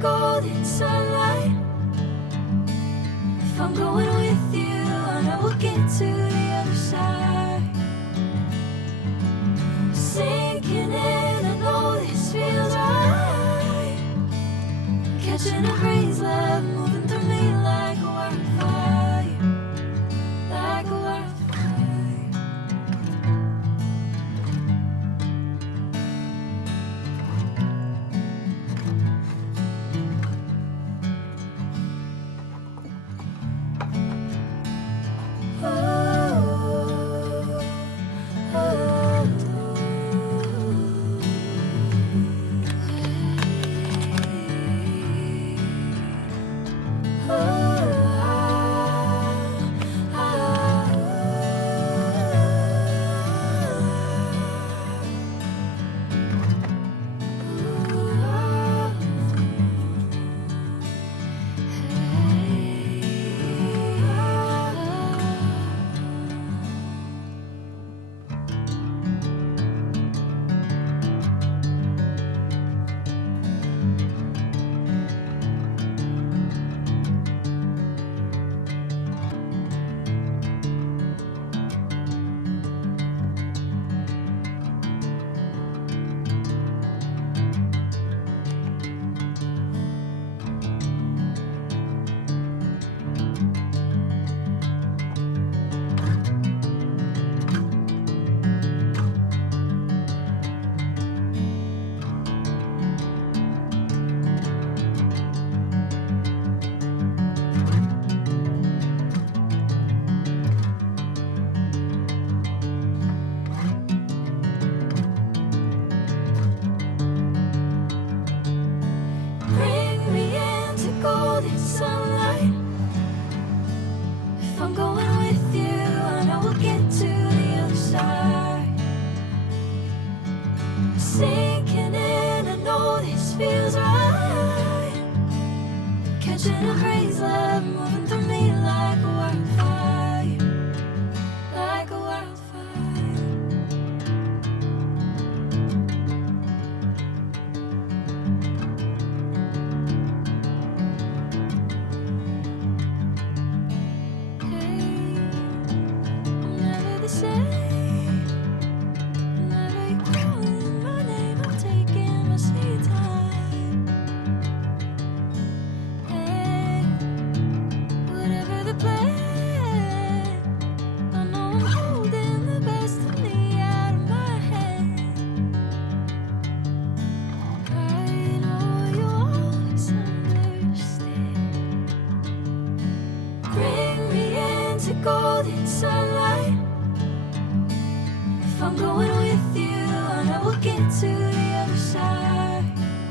golden sunlight. If I'm going with you, I know we'll get to the other side. Sinking in, I know this feels right. Catching a breeze, love moving through me like a wildfire, like a wildfire. Bring me into golden sunlight. If I'm going with you, I know we'll get to the other side. Sinking in, I know this feels right. Catching a breeze, love moving through me like a wildfire, like a wildfire. I'm never the same. Whenever you're calling my name, I'm taking my sweet time. Hey, whatever the plan, I know I'm holding the best of me out of my hand. I know you'll always understand. Bring me into golden sunlight. If I'm going with you, I know we'll get to